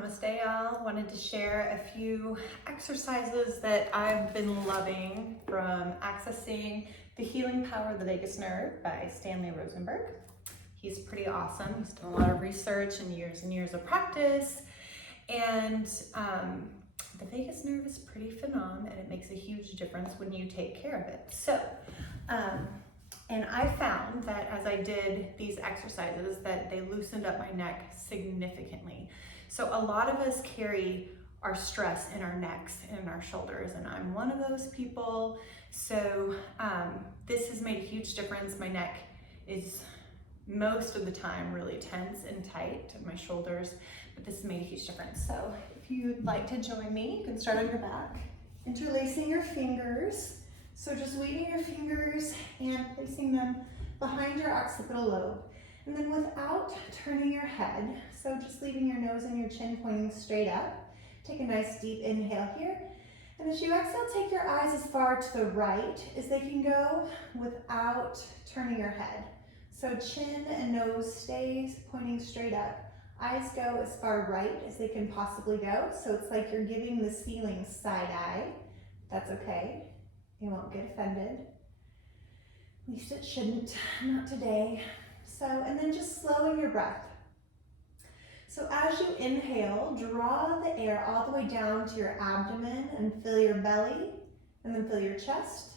Namaste, y'all. Wanted to share a few exercises that I've been loving from accessing the healing power of the vagus nerve by Stanley Rosenberg. He's pretty awesome. He's done a lot of research and years of practice. And the vagus nerve is pretty phenomenal, and it makes a huge difference when you take care of it. So, and I found that as I did these exercises that they loosened up my neck significantly. So a lot of us carry our stress in our necks and in our shoulders, and I'm one of those people. So this has made a huge difference. My neck is most of the time really tense and tight, my shoulders, but this has made a huge difference. So if you'd like to join me, you can start on your back, interlacing your fingers. So just weaving your fingers and placing them behind your occipital lobe. And then without turning your head, so just leaving your nose and your chin pointing straight up. Take a nice deep inhale here. And as you exhale, take your eyes as far to the right as they can go without turning your head. So chin and nose stays pointing straight up. Eyes go as far right as they can possibly go. So it's like you're giving the ceiling side eye. That's okay. You won't get offended. At least it shouldn't, not today. So, and then just slowing your breath. So as you inhale, draw the air all the way down to your abdomen and fill your belly, and then fill your chest.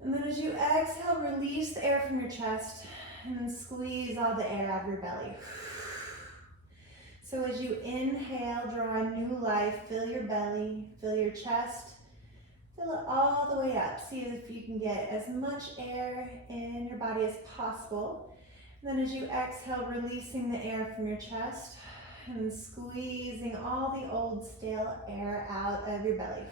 And then as you exhale, release the air from your chest, and then squeeze all the air out of your belly. So as you inhale, draw new life, fill your belly, fill your chest, fill it all the way up. See if you can get as much air in your body as possible. And then as you exhale, releasing the air from your chest and squeezing all the old stale air out of your belly.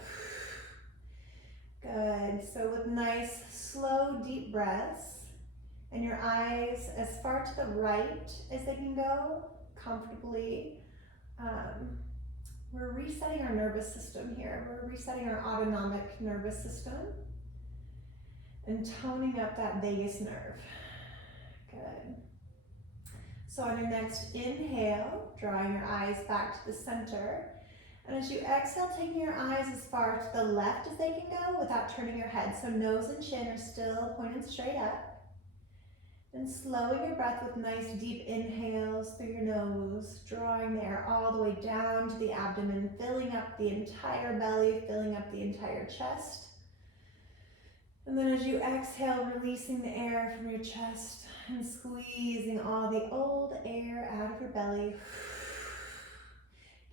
Good. So with nice, slow, deep breaths and your eyes as far to the right as they can go, comfortably. We're resetting our nervous system here. We're resetting our autonomic nervous system and toning up that vagus nerve. Good. So on your next inhale, drawing your eyes back to the center. And as you exhale, taking your eyes as far to the left as they can go without turning your head. So nose and chin are still pointed straight up. And slowing your breath with nice deep inhales through your nose, drawing the air all the way down to the abdomen, filling up the entire belly, filling up the entire chest. And then as you exhale, releasing the air from your chest and squeezing all the old air out of your belly.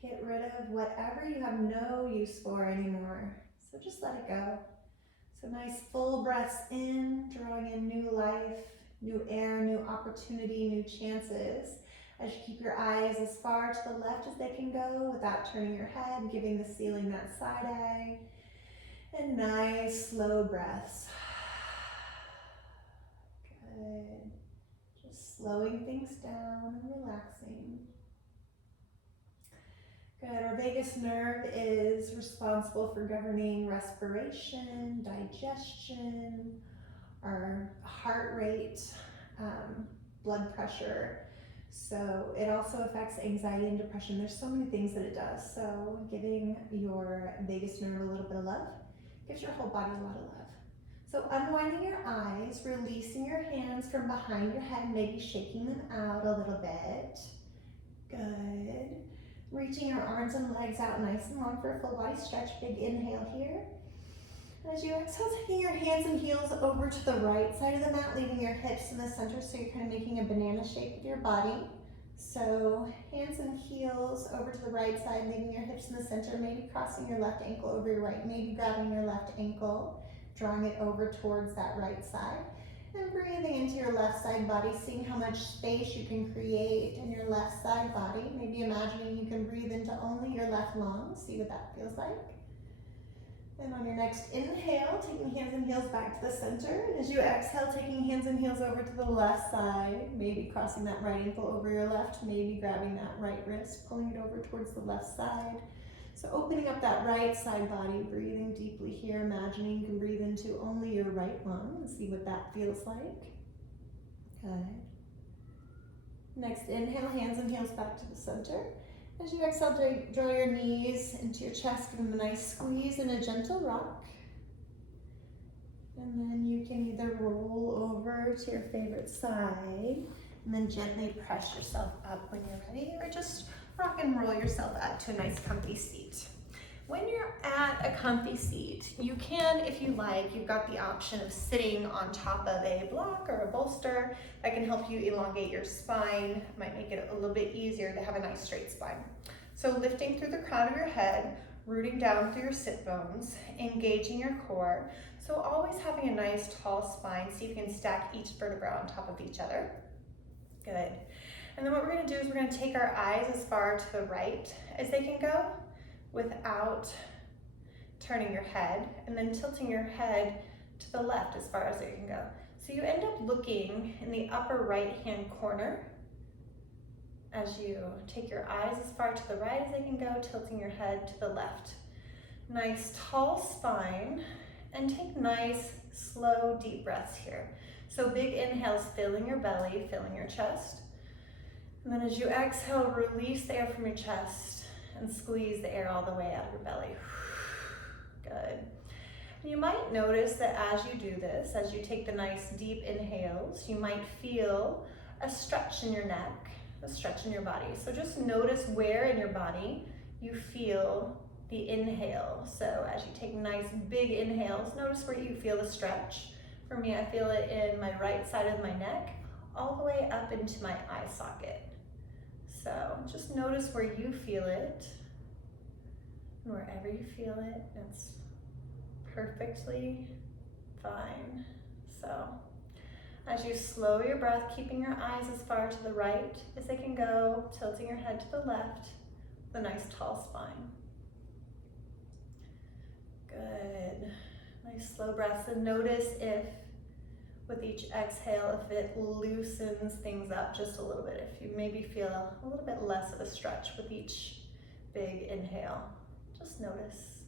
Get rid of whatever you have no use for anymore. So just let it go. So nice full breaths in, drawing in new life, new air, new opportunity, new chances. As you keep your eyes as far to the left as they can go without turning your head, giving the ceiling that side eye. And nice slow breaths. Good. Just slowing things down and relaxing. Good. Our vagus nerve is responsible for governing respiration, digestion, our heart rate, blood pressure. So it also affects anxiety and depression. There's so many things that it does. So giving your vagus nerve a little bit of love gives your whole body a lot of love. So unwinding your eyes, releasing your hands from behind your head, maybe shaking them out a little bit. Good. Reaching your arms and legs out nice and long for a full body stretch. Big inhale here. As you exhale, taking your hands and heels over to the right side of the mat, leaving your hips in the center, so you're kind of making a banana shape with your body. So hands and heels over to the right side, leaving your hips in the center, maybe crossing your left ankle over your right, maybe grabbing your left ankle, drawing it over towards that right side. And breathing into your left side body, seeing how much space you can create in your left side body. Maybe imagining you can breathe into only your left lung, see what that feels like. And on your next inhale, taking hands and heels back to the center. And as you exhale, taking hands and heels over to the left side, maybe crossing that right ankle over your left, maybe grabbing that right wrist, pulling it over towards the left side. So opening up that right side body, breathing deeply here, imagining you can breathe into only your right lung and see what that feels like. Good. Next inhale, hands and heels back to the center. As you exhale, draw your knees into your chest, give them a nice squeeze and a gentle rock. And then you can either roll over to your favorite side and then gently press yourself up when you're ready, or just rock and roll yourself up to a nice comfy seat. When you're at a comfy seat, you can, if you like, you've got the option of sitting on top of a block or a bolster that can help you elongate your spine. It might make it a little bit easier to have a nice straight spine. So lifting through the crown of your head, rooting down through your sit bones, engaging your core. So always having a nice tall spine, so you can stack each vertebra on top of each other. Good. And then what we're gonna do is we're gonna take our eyes as far to the right as they can go without turning your head, and then tilting your head to the left as far as it can go. So you end up looking in the upper right-hand corner as you take your eyes as far to the right as they can go, tilting your head to the left. Nice tall spine, and take nice, slow, deep breaths here. So big inhales, filling your belly, filling your chest. And then as you exhale, release the air from your chest and squeeze the air all the way out of your belly. Good. And you might notice that as you do this, as you take the nice deep inhales, you might feel a stretch in your neck, a stretch in your body. So just notice where in your body you feel the inhale. So as you take nice big inhales, notice where you feel the stretch. For me, I feel it in my right side of my neck, all the way up into my eye socket. So just notice where you feel it, and wherever you feel it, it's perfectly fine. So as you slow your breath, keeping your eyes as far to the right as they can go, tilting your head to the left with a nice tall spine. Good. Nice slow breaths, and notice if with each exhale, if it loosens things up just a little bit, if you maybe feel a little bit less of a stretch with each big inhale, just notice.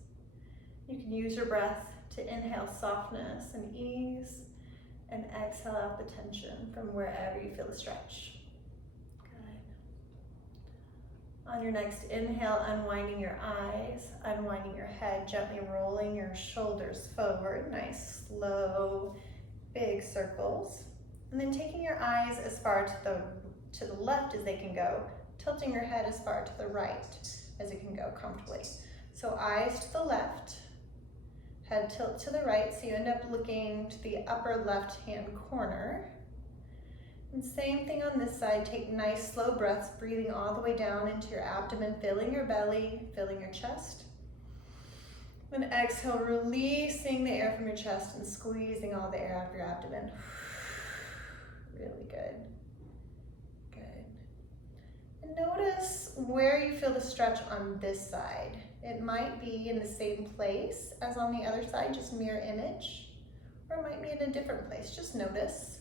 You can use your breath to inhale softness and ease, and exhale out the tension from wherever you feel the stretch. Good. On your next inhale, unwinding your eyes, unwinding your head, gently rolling your shoulders forward, nice slow big circles, and then taking your eyes as far to the left as they can go, tilting your head as far to the right as it can go comfortably. So eyes to the left, head tilt to the right, so you end up looking to the upper left-hand corner. And same thing on this side, take nice slow breaths, breathing all the way down into your abdomen, filling your belly, filling your chest. Then exhale, releasing the air from your chest and squeezing all the air out of your abdomen. Really good. Good. And notice where you feel the stretch on this side. It might be in the same place as on the other side, just mirror image, or it might be in a different place. Just notice.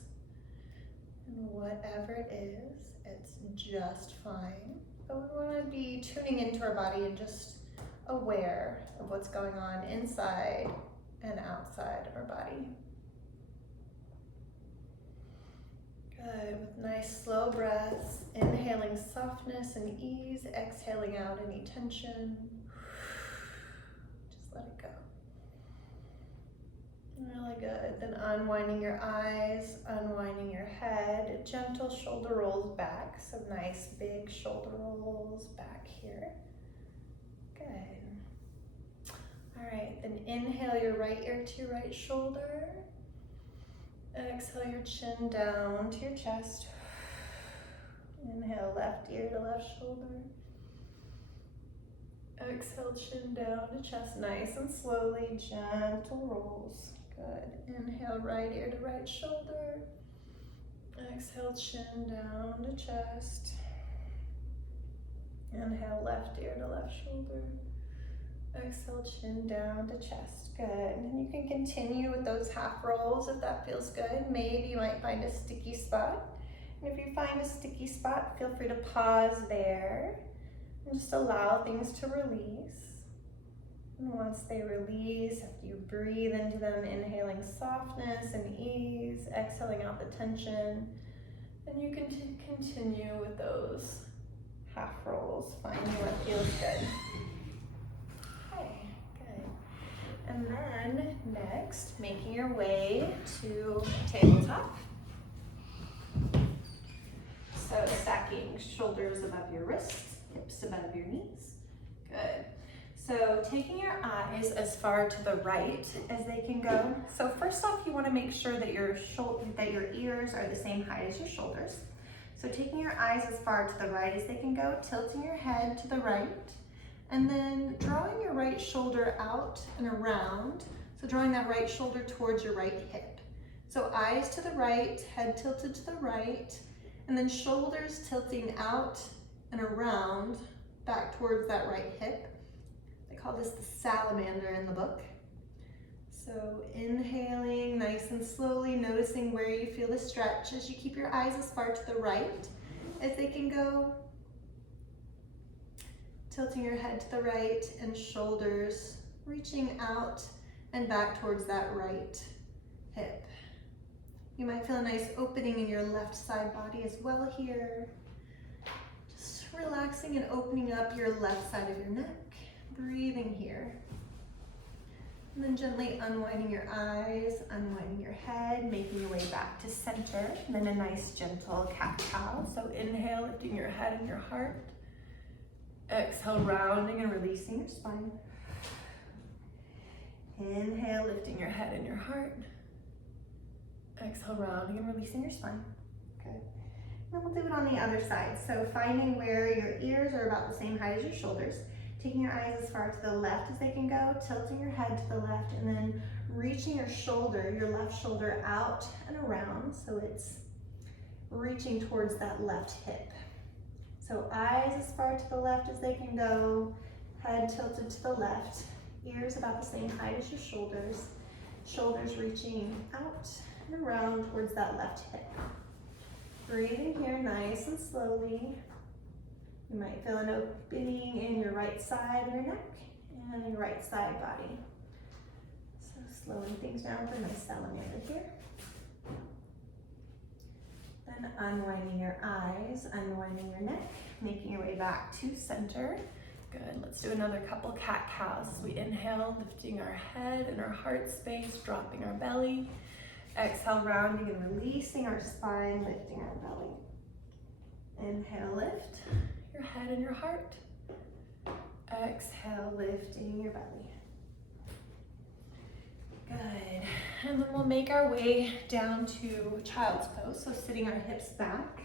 And whatever it is, it's just fine. But we want to be tuning into our body and just aware of what's going on inside and outside of our body. Good, with nice slow breaths, inhaling softness and ease, exhaling out any tension. Just let it go. Really good. Then unwinding your eyes, unwinding your head, gentle shoulder rolls back. So nice big shoulder rolls back here. Good. All right, then inhale your right ear to your right shoulder. Exhale your chin down to your chest. Inhale left ear to left shoulder. Exhale chin down to chest, nice and slowly, gentle rolls. Good. Inhale right ear to right shoulder. Exhale chin down to chest. Inhale left ear to left shoulder. Exhale, chin down to chest. Good. And you can continue with those half rolls if that feels good. Maybe you might find a sticky spot. And if you find a sticky spot, feel free to pause there and just allow things to release. And once they release, after you breathe into them, inhaling softness and ease, exhaling out the tension, then you can continue with those half rolls, finding what feels good. Okay, good. And then next, making your way to tabletop. So stacking shoulders above your wrists, hips above your knees. Good. So taking your eyes as far to the right as they can go. So first off, you want to make sure that your ears are the same height as your shoulders. So taking your eyes as far to the right as they can go, tilting your head to the right, and then drawing your right shoulder out and around. So drawing that right shoulder towards your right hip. So eyes to the right, head tilted to the right, and then shoulders tilting out and around back towards that right hip. They call this the salamander in the book. So inhaling nice and slowly, noticing where you feel the stretch as you keep your eyes as far to the right as they can go. Tilting your head to the right and shoulders reaching out and back towards that right hip. You might feel a nice opening in your left side body as well here. Just relaxing and opening up your left side of your neck. Breathing here. And then gently unwinding your eyes, unwinding your head, making your way back to center. And then a nice gentle cat-cow. So inhale, lifting your head and your heart. Exhale, rounding and releasing your spine. Inhale, lifting your head and your heart. Exhale, rounding and releasing your spine. Good. And then we'll do it on the other side. So finding where your ears are about the same height as your shoulders. Taking your eyes as far to the left as they can go, tilting your head to the left, and then reaching your shoulder, your left shoulder out and around, so it's reaching towards that left hip. So eyes as far to the left as they can go, head tilted to the left, ears about the same height as your shoulders, shoulders reaching out and around towards that left hip. Breathing here nice and slowly. You might feel an opening in your right side of your neck and your right side body. So slowing things down for a nice salamander here. Then unwinding your eyes, unwinding your neck, making your way back to center. Good, let's do another couple cat-cows. We inhale, lifting our head and our heart space, dropping our belly. Exhale, rounding and releasing our spine, lifting our belly. Inhale, lift your head and your heart. Exhale, lifting your belly. Good. And then we'll make our way down to child's pose. So sitting our hips back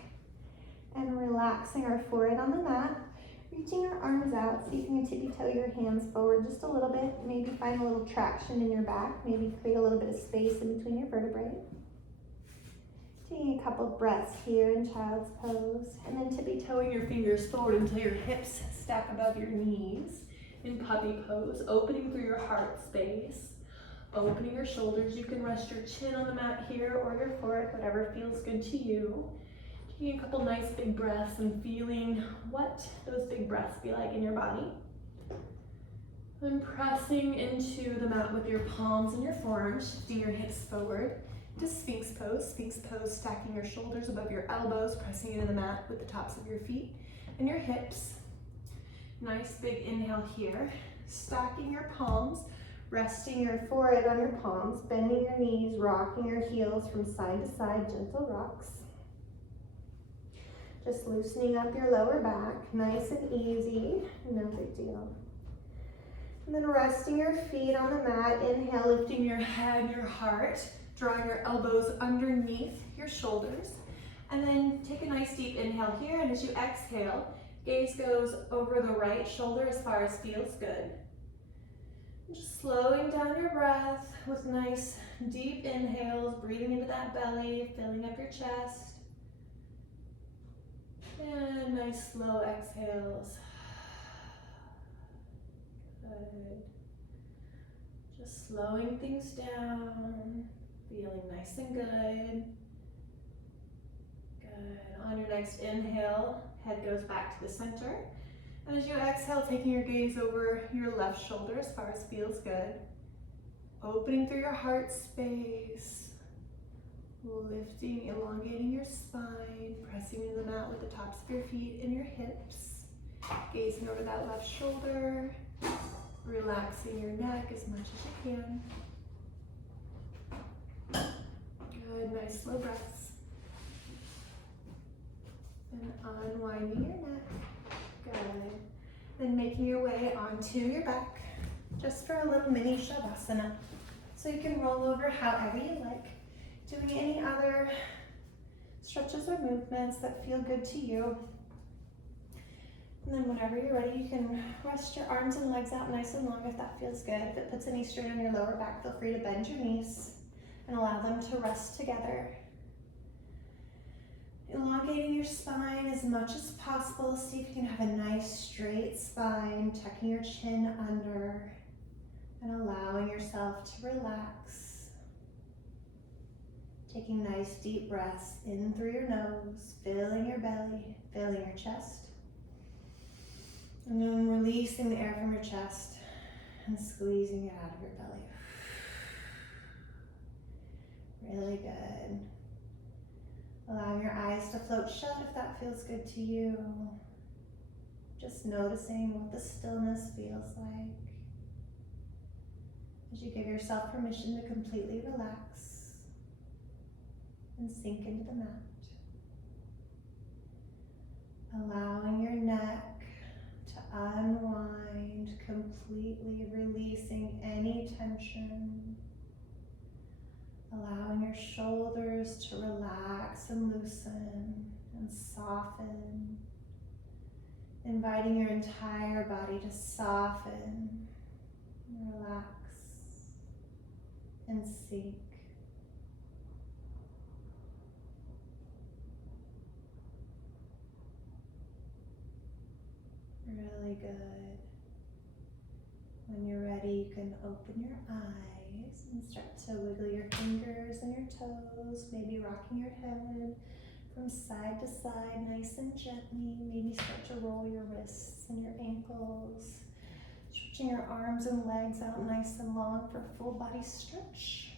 and relaxing our forehead on the mat. Reaching our arms out, see if you can tippy toe your hands forward just a little bit. Maybe find a little traction in your back. Maybe create a little bit of space in between your vertebrae. Taking a couple breaths here in child's pose, and then tippy toeing your fingers forward until your hips stack above your knees. In puppy pose, opening through your heart space, opening your shoulders. You can rest your chin on the mat here or your forehead, whatever feels good to you. Taking a couple nice big breaths and feeling what those big breaths be like in your body. Then pressing into the mat with your palms and your forearms, shifting your hips forward. To Sphinx pose, stacking your shoulders above your elbows, pressing into the mat with the tops of your feet and your hips. Nice big inhale here, stacking your palms, resting your forehead on your palms, bending your knees, rocking your heels from side to side, gentle rocks. Just loosening up your lower back, nice and easy, no big deal. And then resting your feet on the mat, inhale, lifting your head, your heart, drawing your elbows underneath your shoulders. And then take a nice deep inhale here, and as you exhale, gaze goes over the right shoulder as far as feels good. Just slowing down your breath with nice deep inhales, breathing into that belly, filling up your chest. And nice slow exhales. Good. Just slowing things down. Feeling nice and good. Good. On your next inhale, head goes back to the center. And as you exhale, taking your gaze over your left shoulder as far as feels good. Opening through your heart space. Lifting, elongating your spine. Pressing into the mat with the tops of your feet and your hips. Gazing over that left shoulder, relaxing your neck as much as you can. Good, nice slow breaths. And unwinding your neck. Good. Then making your way onto your back, just for a little mini Shavasana. So you can roll over however you like, doing any other stretches or movements that feel good to you. And then whenever you're ready, you can rest your arms and legs out nice and long if that feels good. If it puts any strain on your lower back, feel free to bend your knees and allow them to rest together. Elongating your spine as much as possible. See if you can have a nice straight spine, tucking your chin under and allowing yourself to relax. Taking nice deep breaths in through your nose, filling your belly, filling your chest. And then releasing the air from your chest and squeezing it out of your belly. Really good. Allowing your eyes to float shut if that feels good to you. Just noticing what the stillness feels like as you give yourself permission to completely relax and sink into the mat. Allowing your neck to unwind, completely releasing any tension. Allowing your shoulders to relax and loosen and soften. Inviting your entire body to soften, and relax, and sink. Really good. When you're ready, you can open your eyes and start to wiggle your fingers and your toes, maybe rocking your head from side to side, nice and gently. Maybe start to roll your wrists and your ankles, stretching your arms and legs out nice and long for full body stretch.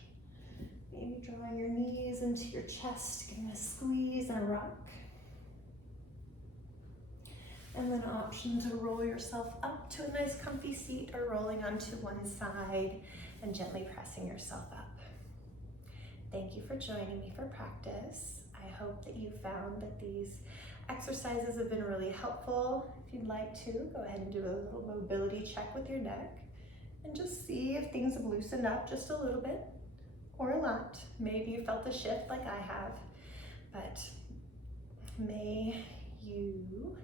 Maybe drawing your knees into your chest, getting a squeeze and a rock. And then option to roll yourself up to a nice comfy seat or rolling onto one side and gently pressing yourself up. Thank you for joining me for practice. I hope that you found that these exercises have been really helpful. If you'd like to, go ahead and do a little mobility check with your neck and just see if things have loosened up just a little bit or a lot. Maybe you felt a shift like I have, but may you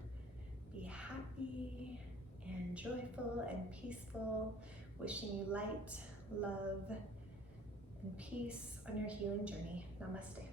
be happy and joyful and peaceful. Wishing you light, love, and peace on your healing journey. Namaste.